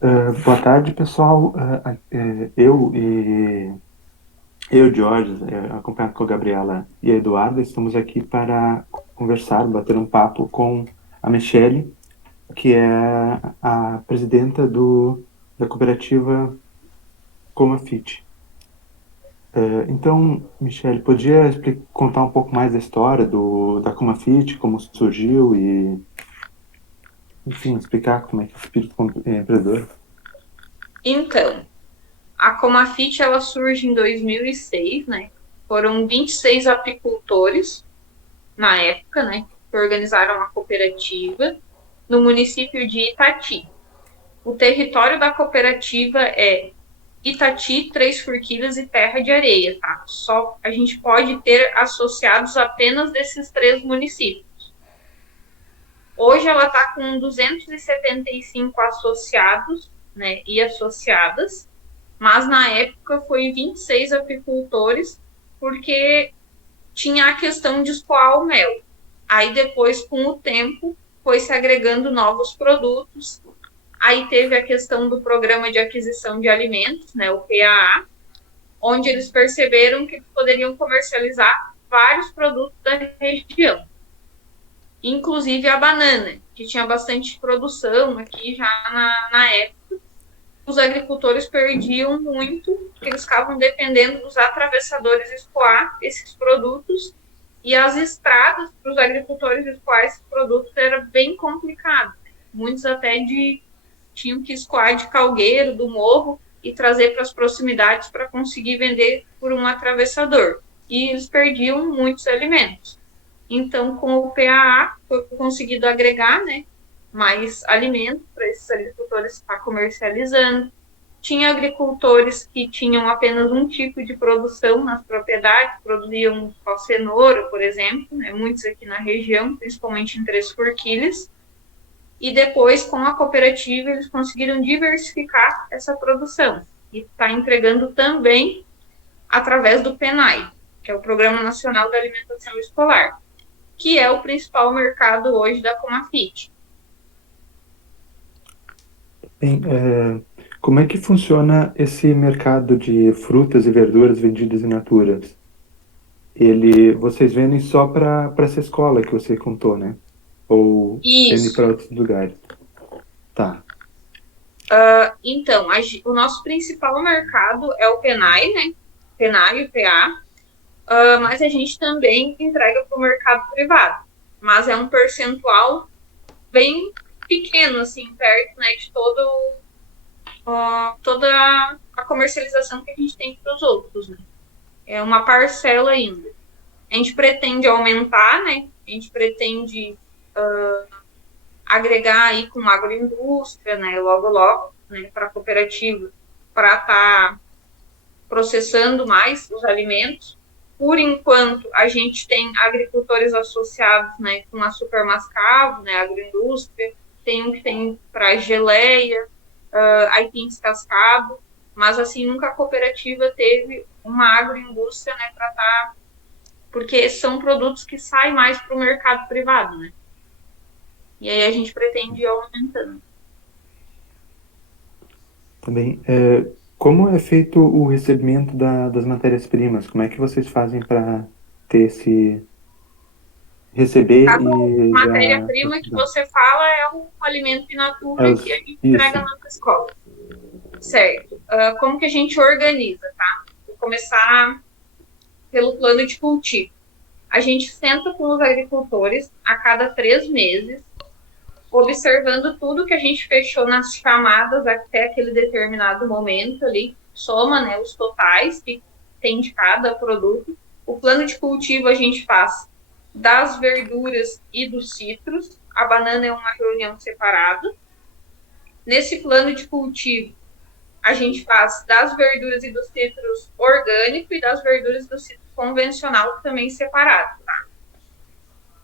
Boa tarde, pessoal. Eu, Jorge, acompanhado com a Gabriela e a Eduarda, estamos aqui para conversar, bater um papo com a Michele, que é a presidenta da cooperativa Comafit. Então, Michele, podia contar um pouco mais da história da Comafit, como surgiu e, enfim, explicar como é que é o espírito empreendedor? Então, a Comafit ela surge em 2006, né? Foram 26 apicultores na época, né? Que organizaram uma cooperativa no município de Itati. O território da cooperativa é Itati, Três Forquilhas e Terra de Areia, tá? Só a gente pode ter associados apenas desses três municípios. Hoje ela está com 275 associados, né, e associadas, mas na época foi 26 apicultores, porque tinha a questão de escoar o mel. Aí depois, com o tempo, foi se agregando novos produtos. Aí teve a questão do programa de aquisição de alimentos, né, o PAA, onde eles perceberam que poderiam comercializar vários produtos da região, inclusive a banana, que tinha bastante produção aqui já na época. Os agricultores perdiam muito, porque eles ficavam dependendo dos atravessadores escoar esses produtos, e as estradas para os agricultores escoar esses produtos era bem complicado. Muitos até tinham que escoar de calgueiro, do morro, e trazer para as proximidades para conseguir vender por um atravessador. E eles perdiam muitos alimentos. Então, com o PAA, foi conseguido agregar, né, mais alimentos para esses agricultores estar comercializando. Tinha agricultores que tinham apenas um tipo de produção nas propriedades, produziam só cenoura, por exemplo, né, muitos aqui na região, principalmente em Três Forquilhas. E depois, com a cooperativa, eles conseguiram diversificar essa produção e está entregando também através do PENAI, que é o Programa Nacional da Alimentação Escolar, que é o principal mercado hoje da Comafit. Bem, como é que funciona esse mercado de frutas e verduras vendidas in natura? Vocês vendem só para essa escola que você contou, né? Ou vendem para Isso. outros lugares? Tá. Então, o nosso principal mercado é o PENAI, né? PENAI, o PA, mas a gente também entrega para o mercado privado. Mas é um percentual bem pequeno, assim, perto, né, de toda a comercialização que a gente tem para os outros, né? É uma parcela ainda. A gente pretende aumentar, né? A gente pretende agregar aí com agroindústria, né? Logo, logo, né? Para a cooperativa, para estar processando mais os alimentos. Por enquanto, a gente tem agricultores associados, né? Com a Supermascavo, né? Agroindústria. Tem um que tem para geleia, aí tem descascado. Mas, assim, nunca a cooperativa teve uma agroindústria, né? Para estar porque são produtos que saem mais para o mercado privado, né? E aí a gente pretende ir aumentando. Também, como é feito o recebimento das matérias-primas? Como é que vocês fazem para ter esse receber Cada e já matéria-prima que você fala é um alimento in natura que a gente entrega isso? na escola. Certo. Como que a gente organiza, tá? Vou começar pelo plano de cultivo. A gente senta com os agricultores a cada 3 meses, observando tudo que a gente fechou nas chamadas até aquele determinado momento ali, soma, né, os totais que tem de cada produto. O plano de cultivo a gente faz das verduras e dos citros. A banana é uma reunião separada. Nesse plano de cultivo, a gente faz das verduras e dos citros orgânico e das verduras do citro convencional também separado, tá?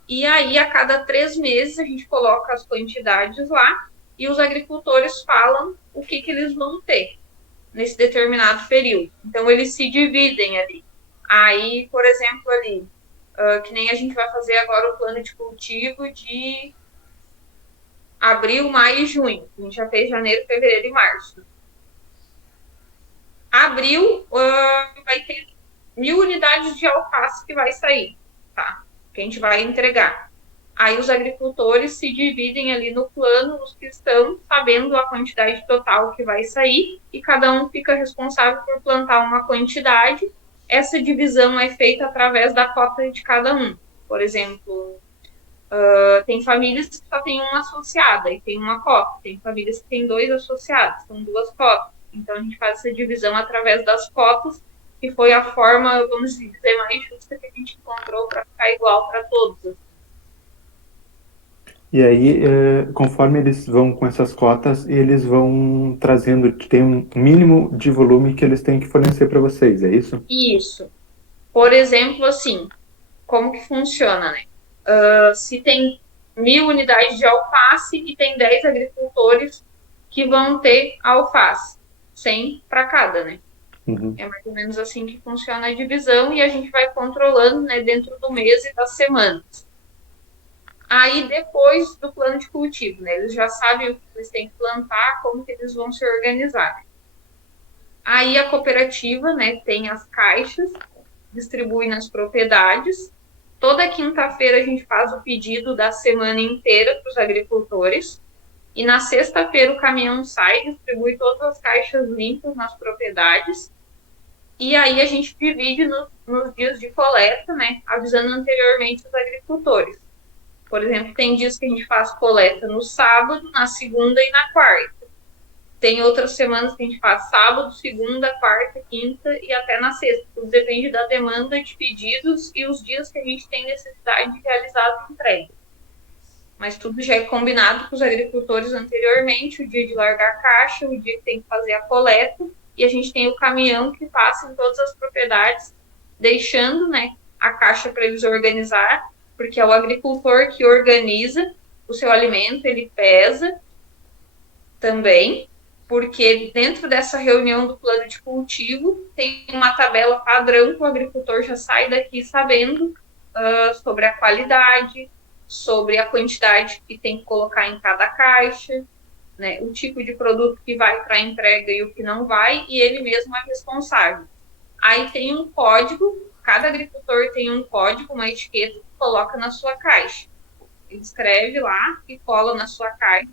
E aí, a cada 3 meses, a gente coloca as quantidades lá e os agricultores falam o que eles vão ter nesse determinado período. Então, eles se dividem ali. Aí, por exemplo, ali, que nem a gente vai fazer agora o plano de cultivo Abril, maio e junho. A gente já fez janeiro, fevereiro e março. Abril vai ter 1.000 unidades de alface que vai sair, tá? Que a gente vai entregar. Aí os agricultores se dividem ali no plano, os que estão sabendo a quantidade total que vai sair, e cada um fica responsável por plantar uma quantidade. Essa divisão é feita através da cota de cada um. Por exemplo, tem famílias que só tem uma associada e tem uma cota. Tem famílias que tem 2 associados, são 2 cotas. Então, a gente faz essa divisão através das cotas, que foi a forma, vamos dizer, mais justa que a gente encontrou para ficar igual para todos. E aí, conforme eles vão com essas cotas, eles vão trazendo, tem um mínimo de volume que eles têm que fornecer para vocês, é isso? Isso. Por exemplo, assim, como que funciona, né? Se tem 1.000 unidades de alface e tem 10 agricultores que vão ter alface, 100 para cada, né? Uhum. É mais ou menos assim que funciona a divisão e a gente vai controlando, né, dentro do mês e das semanas. Aí, depois do plano de cultivo, né, eles já sabem o que eles têm que plantar, como que eles vão se organizar. Aí, a cooperativa, né, tem as caixas, distribui nas propriedades. Toda quinta-feira a gente faz o pedido da semana inteira para os agricultores. E na sexta-feira o caminhão sai, distribui todas as caixas limpas nas propriedades. E aí a gente divide nos dias de coleta, né? Avisando anteriormente os agricultores. Por exemplo, tem dias que a gente faz coleta no sábado, na segunda e na quarta. Tem outras semanas que a gente faz sábado, segunda, quarta, quinta e até na sexta. Tudo depende da demanda de pedidos e os dias que a gente tem necessidade de realizar a entrega. Mas tudo já é combinado com os agricultores anteriormente, o dia de largar a caixa, o dia que tem que fazer a coleta, e a gente tem o caminhão que passa em todas as propriedades, deixando, né, a caixa para eles organizar, porque é o agricultor que organiza o seu alimento, ele pesa também, porque dentro dessa reunião do plano de cultivo tem uma tabela padrão que o agricultor já sai daqui sabendo sobre a qualidade, sobre a quantidade que tem que colocar em cada caixa, né, o tipo de produto que vai para entrega e o que não vai, e ele mesmo é responsável. Aí tem um código, cada agricultor tem um código, uma etiqueta que coloca na sua caixa. Ele escreve lá e cola na sua caixa,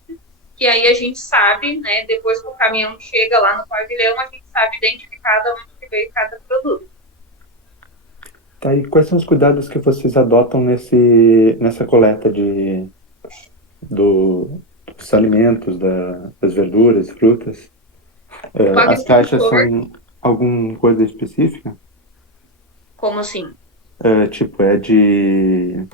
que aí a gente sabe, né, depois que o caminhão chega lá no pavilhão, a gente sabe identificar de onde veio cada produto. Tá, e quais são os cuidados que vocês adotam nessa coleta dos alimentos, das verduras, frutas? O As caixas agricultor, são alguma coisa específica? como assim? Tipo, é de...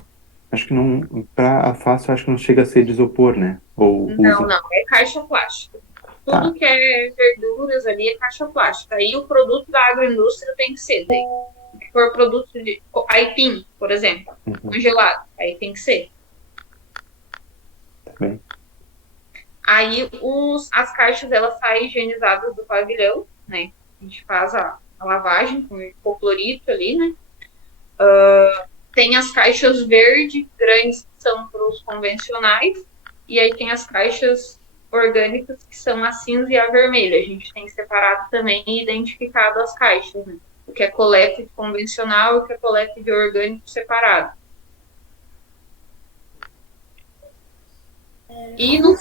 Acho que não... Para a fácil, acho que não chega a ser de isopor, né? Ou Não, usa... não, é caixa plástica. Tá, Tudo que é verduras ali é caixa plástica. Aí o produto da agroindústria tem que ser. Se for produto de aipim, por exemplo, uhum, congelado, aí tem que ser. tá bem. Aí as caixas elas saem higienizadas do pavilhão, né? A gente faz a lavagem com hipoclorito ali, né? Tem as caixas verde grandes que são para os convencionais, e aí tem as caixas orgânicas que são a cinza e a vermelha. A gente tem separado também e identificado as caixas, né? O que é coleta de convencional e o que é coleta de orgânico separado. E no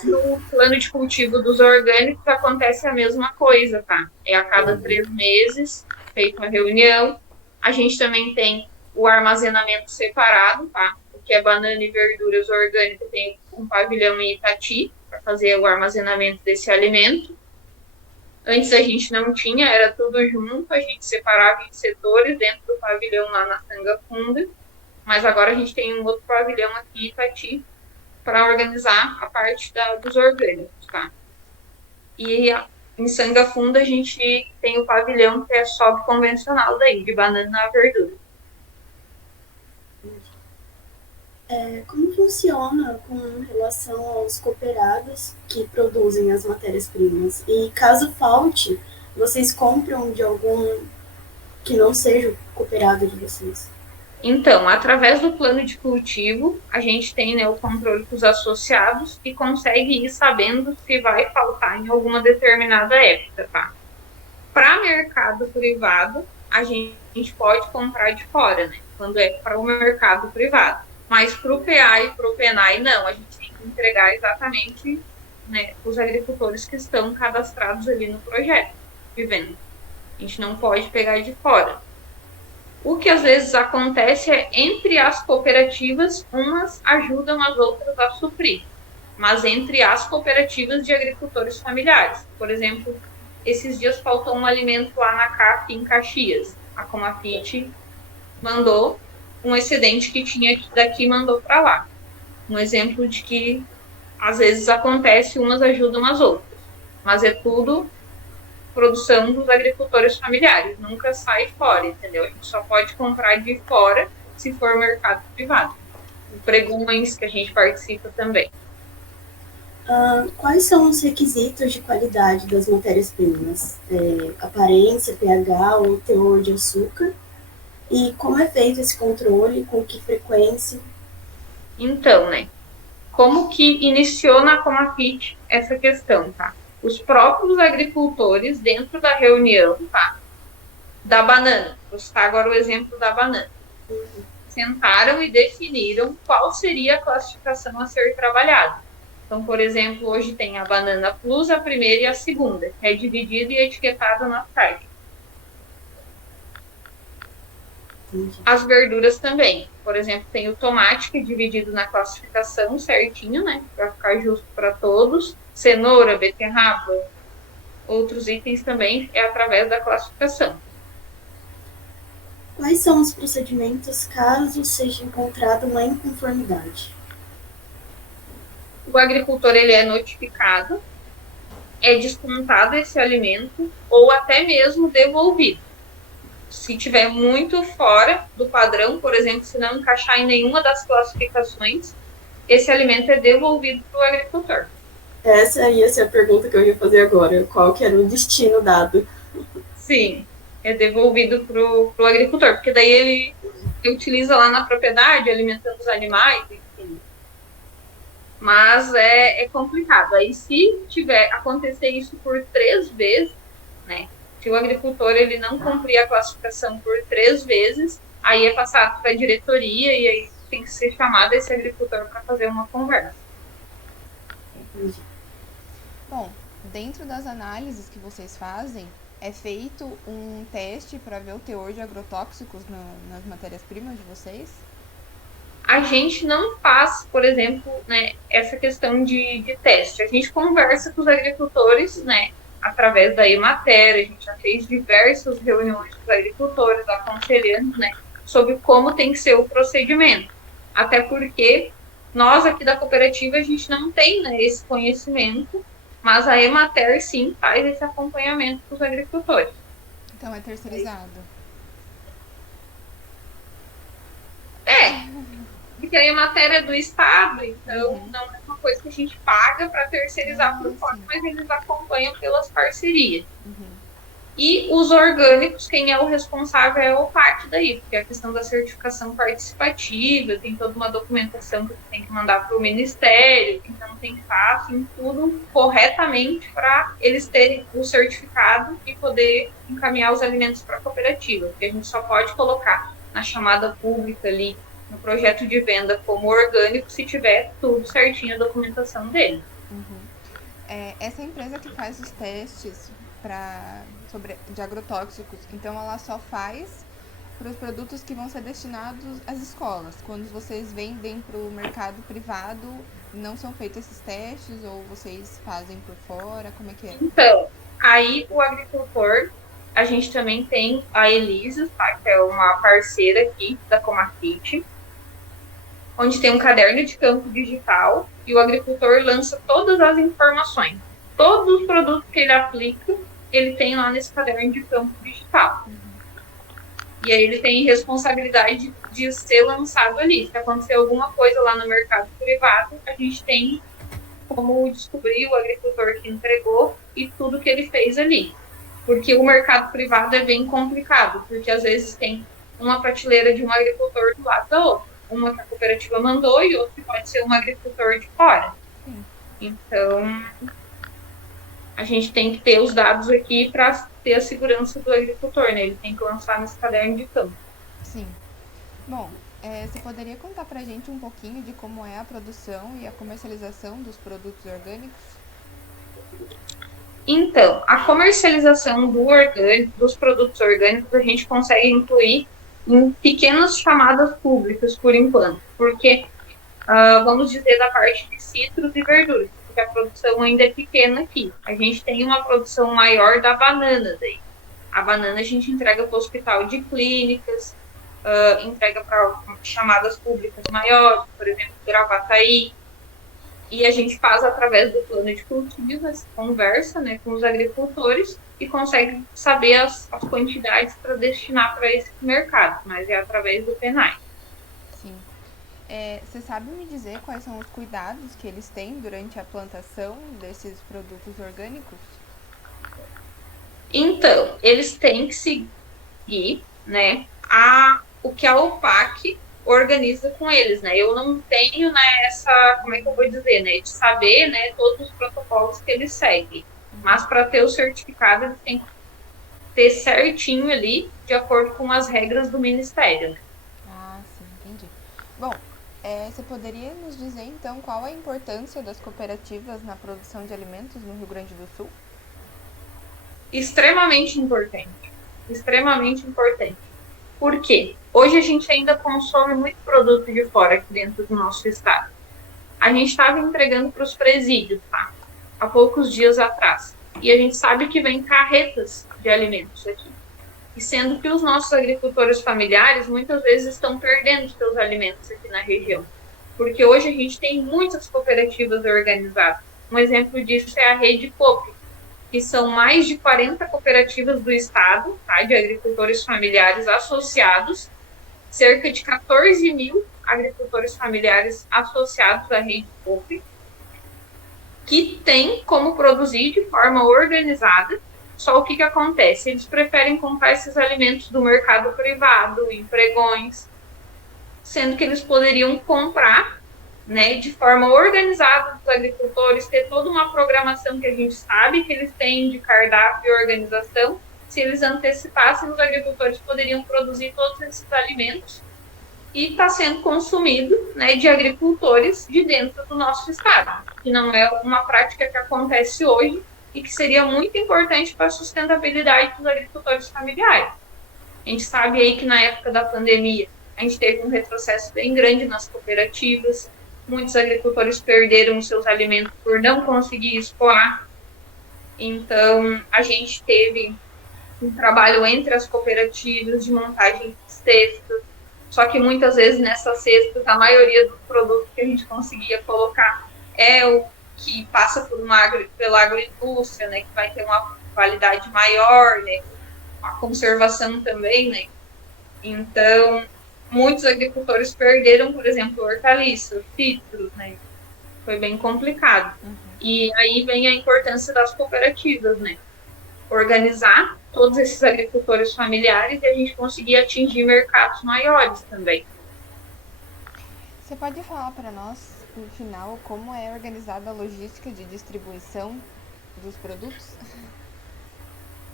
plano de cultivo dos orgânicos acontece a mesma coisa, tá? É a cada 3 meses, feita uma reunião. A gente também tem o armazenamento separado, tá? O que é banana e verduras orgânicas tem um pavilhão em Itati para fazer o armazenamento desse alimento. Antes a gente não tinha, era tudo junto, a gente separava em setores dentro do pavilhão lá na Sanga Funda, mas agora a gente tem um outro pavilhão aqui em Itati para organizar a parte dos orgânicos, tá? E em Sanga Funda a gente tem o pavilhão que é só convencional daí, de banana a verdura. Como funciona com relação aos cooperados que produzem as matérias-primas? E caso falte, vocês compram de algum que não seja o cooperado de vocês? Então, através do plano de cultivo, a gente tem, né, o controle com os associados e consegue ir sabendo se vai faltar em alguma determinada época, tá? Para mercado privado, a gente pode comprar de fora, né? Quando é para o mercado privado. Mas para o PA e para o PENAI, não. A gente tem que entregar exatamente, né, os agricultores que estão cadastrados ali no projeto de venda. A gente não pode pegar de fora. O que às vezes acontece é, entre as cooperativas, umas ajudam as outras a suprir, mas entre as cooperativas de agricultores familiares. Por exemplo, esses dias faltou um alimento lá na CAF em Caxias. A Comafit mandou um excedente que tinha daqui e mandou para lá. Um exemplo de que às vezes acontece, umas ajudam as outras, mas é tudo produção dos agricultores familiares, nunca sai fora, entendeu? A gente só pode comprar de fora se for mercado privado. Pregões que a gente participa também. Quais são os requisitos de qualidade das matérias-primas? Aparência, pH ou teor de açúcar? E como é feito esse controle? Com que frequência? Então, né? Como que iniciou na Comafit essa questão, tá? Os próprios agricultores, dentro da reunião, tá? Da banana, vou citar agora o exemplo da banana, sentaram e definiram qual seria a classificação a ser trabalhada. Então, por exemplo, hoje tem a banana plus, a primeira e a segunda, que é dividida e etiquetada na carne. As verduras também. Por exemplo, tem o tomate, que é dividido na classificação certinho, né? Para ficar justo para todos. Cenoura, beterraba, outros itens também é através da classificação. Quais são os procedimentos caso seja encontrada uma inconformidade? O agricultor ele é notificado, é descontado esse alimento ou até mesmo devolvido. Se tiver muito fora do padrão, por exemplo, se não encaixar em nenhuma das classificações, esse alimento é devolvido para o agricultor. Essa ia ser a pergunta que eu ia fazer agora. Qual que era o destino dado? Sim, é devolvido para o agricultor, porque daí ele utiliza lá na propriedade, alimentando os animais, enfim. Mas é complicado. Aí, se tiver acontecer isso por 3 vezes, né? Se o agricultor ele não cumprir a classificação por 3 vezes, aí é passado para a diretoria e aí tem que ser chamado esse agricultor para fazer uma conversa. Bom, dentro das análises que vocês fazem, é feito um teste para ver o teor de agrotóxicos nas matérias-primas de vocês? A gente não faz, por exemplo, né, essa questão de teste. A gente conversa com os agricultores, né, através da Emater, a gente já fez diversas reuniões com os agricultores, aconselhando, né, sobre como tem que ser o procedimento. Até porque nós aqui da cooperativa, a gente não tem, né, esse conhecimento, mas a Emater, sim, faz esse acompanhamento com os agricultores. Então é terceirizado. Porque a Emater é do Estado, então não é uma coisa que a gente paga para terceirizar por fora, mas eles acompanham pelas parcerias. E os orgânicos, quem é o responsável é o PAC daí, porque a questão da certificação participativa, tem toda uma documentação que tem que mandar para o Ministério, então tem que estar assim, tudo corretamente para eles terem o certificado e poder encaminhar os alimentos para a cooperativa, porque a gente só pode colocar na chamada pública ali, no projeto de venda como orgânico, se tiver tudo certinho a documentação dele. Essa empresa que faz os testes de agrotóxicos, então ela só faz para os produtos que vão ser destinados às escolas. Quando vocês vendem para o mercado privado, não são feitos esses testes ou vocês fazem por fora? Como é que é? Então, aí o agricultor, a gente também tem a Elisa, tá, que é uma parceira aqui da Comafit, onde tem um caderno de campo digital e o agricultor lança todas as informações. Todos os produtos que ele aplica, ele tem lá nesse caderno de campo digital. E aí ele tem responsabilidade de ser lançado ali. Se acontecer alguma coisa lá no mercado privado, a gente tem como descobrir o agricultor que entregou e tudo que ele fez ali. Porque o mercado privado é bem complicado, porque às vezes tem uma prateleira de um agricultor do lado da outra. Uma que a cooperativa mandou e outra que pode ser um agricultor de fora. Sim. Então, a gente tem que ter os dados aqui para ter a segurança do agricultor, né? Ele tem que lançar nesse caderno de campo. Sim. Bom, você poderia contar pra gente um pouquinho de como é a produção e a comercialização dos produtos orgânicos? Então, a comercialização dos produtos orgânicos a gente consegue incluir em pequenas chamadas públicas, por enquanto, porque, vamos dizer, da parte de citros e verduras, porque a produção ainda é pequena aqui. A gente tem uma produção maior da banana daí. A banana a gente entrega para o hospital de clínicas, entrega para chamadas públicas maiores, por exemplo, Gravataí, e a gente faz através do plano de cultivo, essa conversa, né, com os agricultores e consegue saber as quantidades para destinar para esse mercado, mas é através do PENAI. Sim. Você sabe me dizer quais são os cuidados que eles têm durante a plantação desses produtos orgânicos? Então, eles têm que seguir, né, o que a OPAC organiza com eles, né? Eu não tenho, né, como é que eu vou dizer, né, de saber, né, todos os protocolos que eles seguem. Mas para ter o certificado, eles têm que ter certinho ali, de acordo com as regras do Ministério, né? Ah, sim, entendi. Bom, você poderia nos dizer, então, qual a importância das cooperativas na produção de alimentos no Rio Grande do Sul? Extremamente importante. Extremamente importante. Por quê? Hoje a gente ainda consome muito produto de fora aqui dentro do nosso estado. A gente estava entregando para os presídios, tá? Há poucos dias atrás. E a gente sabe que vem carretas de alimentos aqui. E sendo que os nossos agricultores familiares muitas vezes estão perdendo seus alimentos aqui na região. Porque hoje a gente tem muitas cooperativas organizadas. Um exemplo disso é a Rede Coop, que são mais de 40 cooperativas do estado, tá, de agricultores familiares associados, cerca de 14 mil agricultores familiares associados à Rede Coop, que tem como produzir de forma organizada. Só o que acontece? Eles preferem comprar esses alimentos do mercado privado, em pregões, sendo que eles poderiam comprar, né, de forma organizada dos agricultores, ter toda uma programação que a gente sabe que eles têm de cardápio e organização. Se eles antecipassem, os agricultores poderiam produzir todos esses alimentos e está sendo consumido, né, de agricultores de dentro do nosso estado, que não é uma prática que acontece hoje e que seria muito importante para a sustentabilidade dos agricultores familiares. A gente sabe aí que na época da pandemia a gente teve um retrocesso bem grande nas cooperativas, muitos agricultores perderam os seus alimentos por não conseguir escoar. Então, a gente teve um trabalho entre as cooperativas de montagem de cestas, só que muitas vezes nessas cestas, a maioria dos produtos que a gente conseguia colocar é o que passa pela agroindústria, né, que vai ter uma qualidade maior, né, a conservação também, né. Então, muitos agricultores perderam, por exemplo, hortaliças, citros, né? Foi bem complicado. E aí vem a importância das cooperativas, né? Organizar todos esses agricultores familiares e a gente conseguir atingir mercados maiores também. Você pode falar para nós, no final, como é organizada a logística de distribuição dos produtos?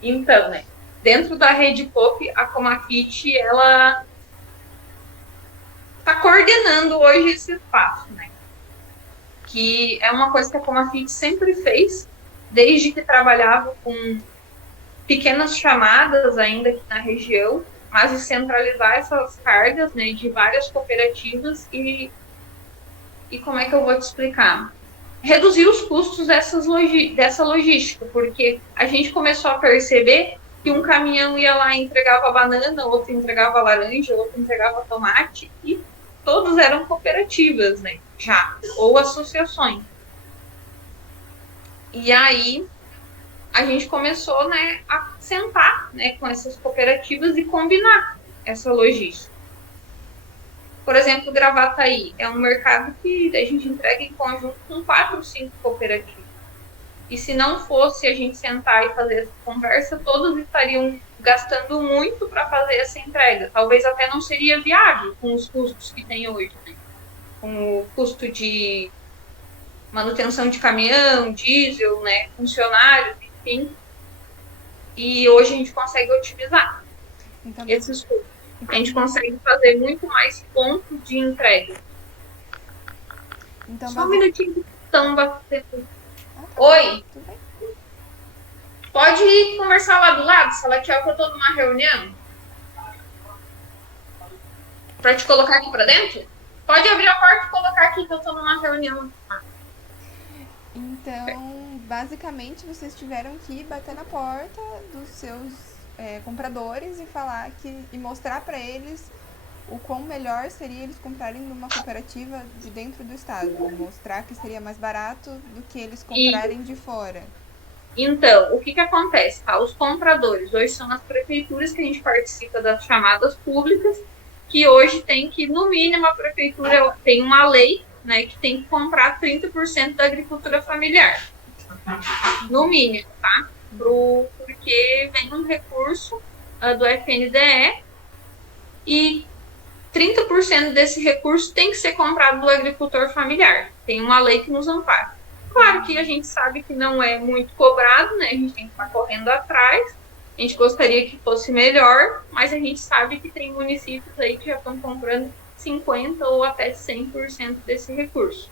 Então, né? Dentro da Rede Coop, a Comafit, ela está coordenando hoje esse espaço, né? Que é uma coisa que a Comafit sempre fez, desde que trabalhava com pequenas chamadas ainda aqui na região, mas de centralizar essas cargas, né, de várias cooperativas e como é que eu vou te explicar? Reduzir os custos dessa logística, porque a gente começou a perceber que um caminhão ia lá e entregava banana, outro entregava laranja, outro entregava tomate, e todos eram cooperativas, né, já, ou associações. E aí, a gente começou, né, a sentar, né, com essas cooperativas e combinar essa logística. Por exemplo, Gravataí é um mercado que a gente entrega em conjunto com 4 ou 5 cooperativas. E se não fosse a gente sentar e fazer essa conversa, todos estariam gastando muito para fazer essa entrega. Talvez até não seria viável com os custos que tem hoje, né? Com o custo de manutenção de caminhão, diesel, né, funcionários, enfim. E hoje a gente consegue otimizar Então, esses custos. A gente consegue fazer muito mais pontos de entrega. então Só um minutinho que estão batendo. tá Oi, tudo bem. pode ir conversar lá do lado, Salatiel, que eu tô numa reunião. Pra te colocar aqui pra dentro? Pode abrir a porta e colocar aqui que eu tô numa reunião. Então, basicamente, vocês tiveram que bater na porta dos seus compradores e falar e mostrar para eles o quão melhor seria eles comprarem numa cooperativa de dentro do estado. Mostrar que seria mais barato do que eles comprarem de fora. Então, o que acontece? Tá? Os compradores, hoje são as prefeituras que a gente participa das chamadas públicas, que hoje tem que, no mínimo, a prefeitura tem uma lei, né, que tem que comprar 30% da agricultura familiar. No mínimo, tá? Porque vem um recurso do FNDE e 30% desse recurso tem que ser comprado do agricultor familiar. Tem uma lei que nos ampara. Claro que a gente sabe que não é muito cobrado, né? A gente tem que estar correndo atrás. A gente gostaria que fosse melhor, mas a gente sabe que tem municípios aí que já estão comprando 50% ou até 100% desse recurso.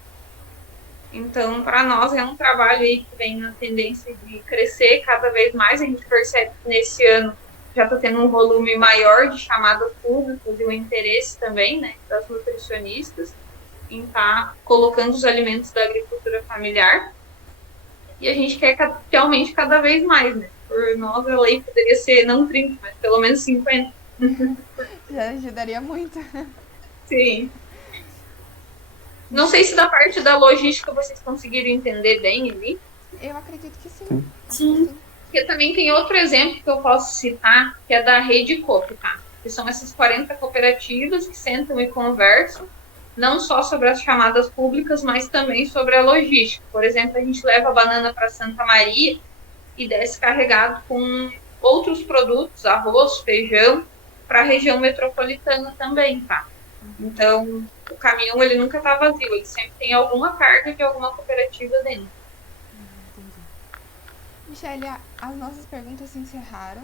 Então, para nós é um trabalho aí que vem na tendência de crescer cada vez mais. A gente percebe que nesse ano já está tendo um volume maior de chamadas públicas e o interesse também, né, das nutricionistas em estar colocando os alimentos da agricultura familiar. E a gente quer que aumente cada vez mais, né? Por nós a lei poderia ser não 30, mas pelo menos 50. Já ajudaria muito. Sim. Não sei se da parte da logística vocês conseguiram entender bem ali. Eu acredito que sim. Sim. Porque também tem outro exemplo que eu posso citar, que é da Rede Coop, tá? Que são essas 40 cooperativas que sentam e conversam, não só sobre as chamadas públicas, mas também sobre a logística. Por exemplo, a gente leva a banana para Santa Maria e desce carregado com outros produtos, arroz, feijão, para a região metropolitana também, tá? Então, o caminhão ele nunca está vazio, ele sempre tem alguma carga de alguma cooperativa dentro. Michele, as nossas perguntas se encerraram.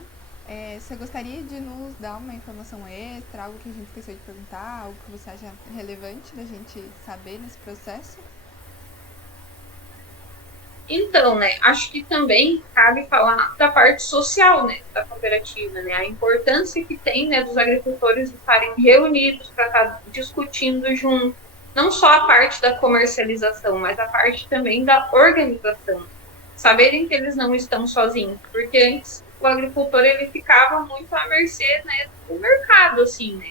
Você gostaria de nos dar uma informação extra, algo que a gente esqueceu de perguntar, algo que você acha relevante da gente saber nesse processo? Então, né, acho que também cabe falar da parte social, né, da cooperativa, né, a importância que tem, né, dos agricultores estarem reunidos para estar discutindo junto, não só a parte da comercialização, mas a parte também da organização. Saberem que eles não estão sozinhos, porque antes o agricultor ele ficava muito à mercê, né, do mercado, assim, né.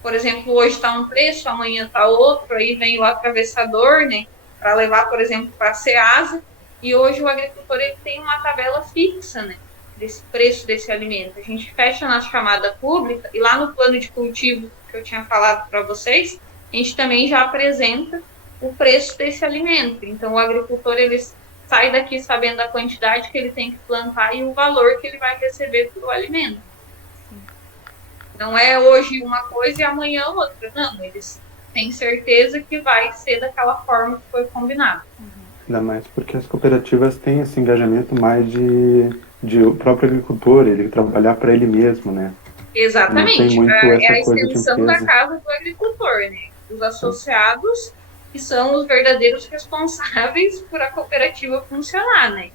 Por exemplo, hoje está um preço, amanhã está outro, aí vem o atravessador, né, para levar, por exemplo, para a Ceasa, e hoje o agricultor ele tem uma tabela fixa, né, desse preço desse alimento. A gente fecha na chamada pública, e lá no plano de cultivo que eu tinha falado para vocês, a gente também já apresenta o preço desse alimento. Então, o agricultor ele sai daqui sabendo a quantidade que ele tem que plantar e o valor que ele vai receber pelo alimento. Não é hoje uma coisa e amanhã outra, não. Eles têm certeza que vai ser daquela forma que foi combinado. Ainda mais porque as cooperativas têm esse engajamento mais de o próprio agricultor, ele trabalhar para ele mesmo, né? Exatamente. Não tem muito É essa a coisa de extensão da empresa. casa do agricultor, né? Os associados, que são os verdadeiros responsáveis por a cooperativa funcionar, né?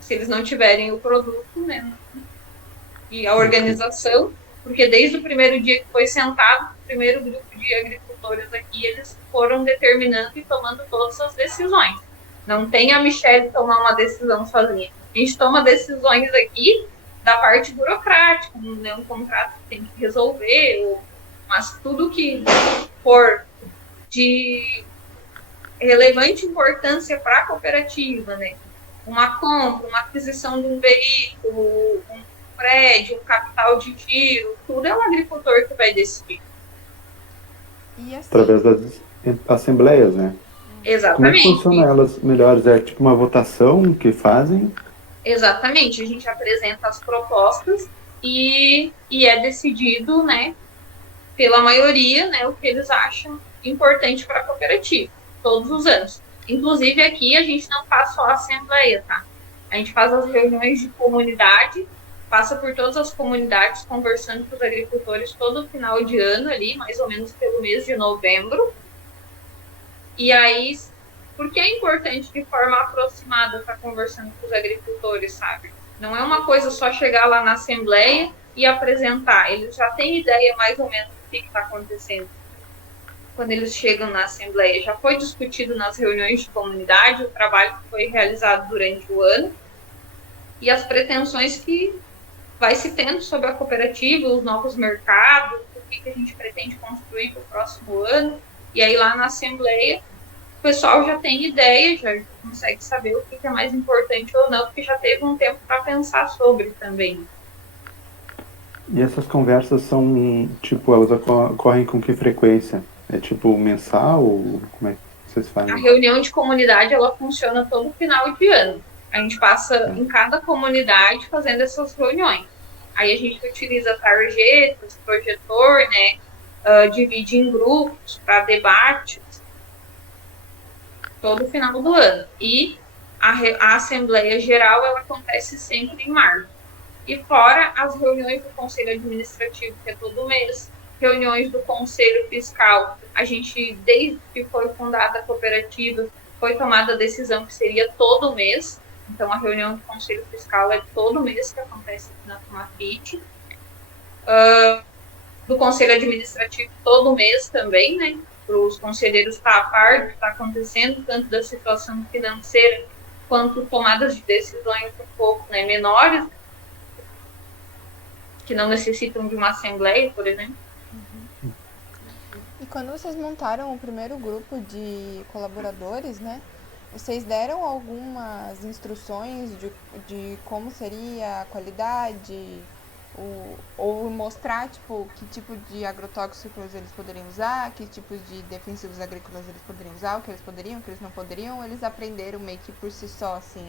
Se eles não tiverem o produto, né? E a organização, porque desde o primeiro dia que foi sentado, o primeiro grupo de agricultores aqui, eles foram determinando e tomando todas as decisões. Não tem a Michele tomar uma decisão sozinha. A gente toma decisões aqui da parte burocrática, né? Um contrato que tem que resolver, mas tudo que for de relevante importância para a cooperativa, né? Uma compra, uma aquisição de um veículo, um prédio, um capital de giro, tudo é o agricultor que vai decidir. E assim, Através das assembleias, né? Como é que Exatamente. funciona elas melhores? É tipo uma votação que fazem? Exatamente. A gente apresenta as propostas e é decidido, né, pela maioria, né, o que eles acham importante para a cooperativa, todos os anos. Inclusive, aqui a gente não faz só a assembleia, tá? A gente faz as reuniões de comunidade, passa por todas as comunidades, conversando com os agricultores todo final de ano ali, mais ou menos pelo mês de novembro. E aí, por que é importante de forma aproximada estar conversando com os agricultores, sabe? Não é uma coisa só chegar lá na assembleia e apresentar. Eles já têm ideia mais ou menos do que está acontecendo quando eles chegam na assembleia. Já foi discutido nas reuniões de comunidade o trabalho que foi realizado durante o ano e as pretensões que vai se tendo sobre a cooperativa, os novos mercados, o que a gente pretende construir para o próximo ano. E aí lá na assembleia o pessoal já tem ideia, já consegue saber o que é mais importante ou não, porque já teve um tempo para pensar sobre também. E essas conversas são, tipo, elas ocorrem com que frequência? É tipo mensal ou como é que vocês A fazem? reunião de comunidade, ela funciona todo final de ano. A gente passa em cada comunidade fazendo essas reuniões. Aí a gente utiliza tarjetas, projetor, né? Divide em grupos para debate todo final do ano. E a Assembleia Geral, ela acontece sempre em março. E fora as reuniões do Conselho Administrativo, que é todo mês, reuniões do Conselho Fiscal. A gente, desde que foi fundada a cooperativa, foi tomada a decisão que seria todo mês. Então, a reunião do Conselho Fiscal é todo mês que acontece aqui na Comafit. Do Conselho Administrativo, todo mês também, né? Para os conselheiros estar a par do que está acontecendo, tanto da situação financeira, quanto tomadas de decisões um pouco, né, menores, que não necessitam de uma assembleia, por exemplo. E quando vocês montaram o primeiro grupo de colaboradores, né? Vocês deram algumas instruções de como seria a qualidade, ou mostrar, tipo, que tipo de agrotóxicos eles poderiam usar, que tipos de defensivos agrícolas eles poderiam usar, o que eles poderiam, o que eles não poderiam, ou eles aprenderam meio que por si só, assim,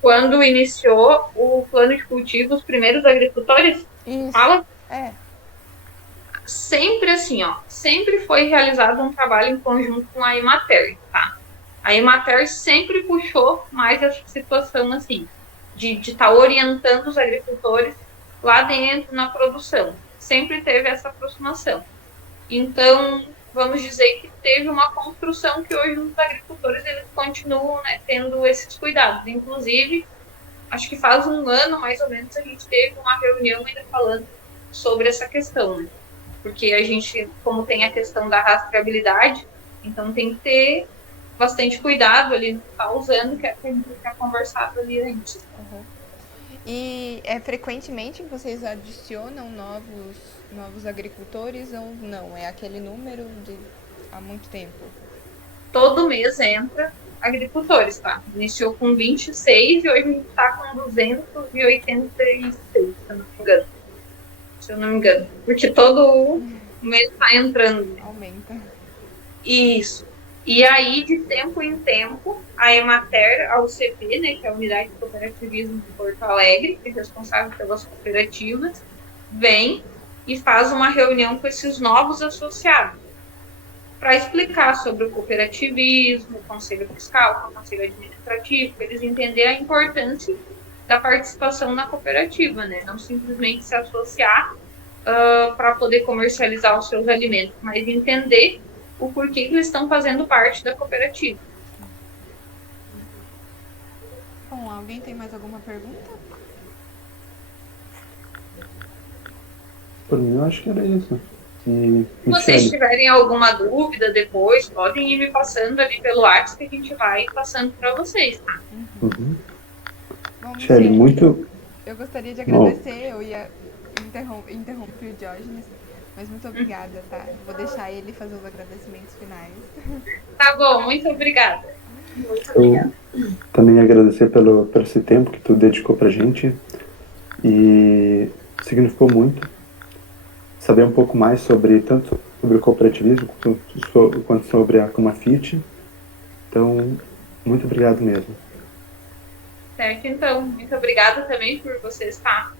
Quando iniciou o plano de cultivo, os primeiros agricultores, Isso. fala, É. sempre assim, ó, sempre foi realizado um trabalho em conjunto com a Emater, tá? A Emater sempre puxou mais essa situação, assim, de estar orientando os agricultores lá dentro na produção. Sempre teve essa aproximação. Então, vamos dizer que teve uma construção que hoje os agricultores eles continuam, né, tendo esses cuidados. Inclusive, acho que faz um ano, mais ou menos, a gente teve uma reunião ainda falando sobre essa questão, né? Porque a gente, como tem a questão da rastreabilidade, então tem que ter bastante cuidado ali no que está usando, que a gente tinha conversado ali antes. Uhum. E frequentemente vocês adicionam novos agricultores ou não? É aquele número de há muito tempo? Todo mês entra agricultores, tá? Iniciou com 26 e hoje a gente está com 286, se eu não me engano. Porque todo mês está entrando. Aumenta. Isso. E aí, de tempo em tempo, a Emater, a UCP, né, que é a Unidade de Cooperativismo de Porto Alegre, que é responsável pelas cooperativas, vem e faz uma reunião com esses novos associados para explicar sobre o cooperativismo, o conselho fiscal, o conselho administrativo, para eles entenderem a importância da participação na cooperativa, né? Não simplesmente se associar para poder comercializar os seus alimentos, mas entender o porquê que eles estão fazendo parte da cooperativa. Bom, alguém tem mais alguma pergunta? Por mim, eu acho que era isso. Se vocês tiverem alguma dúvida depois, podem ir me passando ali pelo WhatsApp que a gente vai passando para vocês, tá? Uhum. Bom, Michele, muito... Eu gostaria de agradecer, eu ia interromper o Diógenes, mas muito obrigada, tá? Vou deixar ele fazer os agradecimentos finais. Tá bom, muito obrigada. Muito obrigada. Eu também agradecer pelo esse tempo que tu dedicou pra gente e significou muito saber um pouco mais sobre tanto sobre o cooperativismo quanto sobre a Comafit Então, muito obrigado mesmo. Certo, então, muito obrigada também por você estar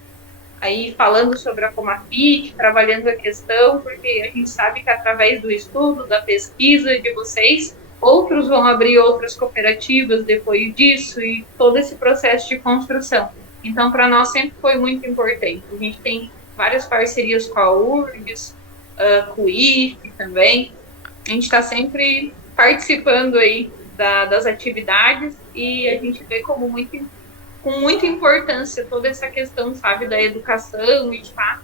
aí falando sobre a Comafit, trabalhando a questão, porque a gente sabe que através do estudo, da pesquisa de vocês, outros vão abrir outras cooperativas depois disso e todo esse processo de construção. Então, para nós sempre foi muito importante. A gente tem várias parcerias com a URGS, com o IFE também. A gente está sempre participando aí das atividades e a gente vê como com muita importância toda essa questão, sabe, da educação e estar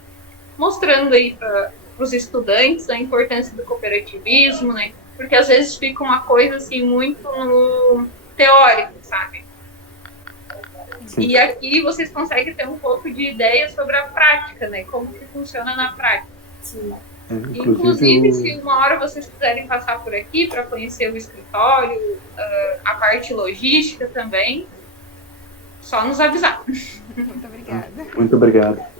mostrando aí para os estudantes a importância do cooperativismo, né? Porque às vezes fica uma coisa assim muito no teórico, sabe? Sim. E aqui vocês conseguem ter um pouco de ideia sobre a prática, né? Como que funciona na prática. Sim. Inclusive, se uma hora vocês quiserem passar por aqui para conhecer o escritório, a parte logística também, só nos avisar. Muito obrigada. Muito obrigado.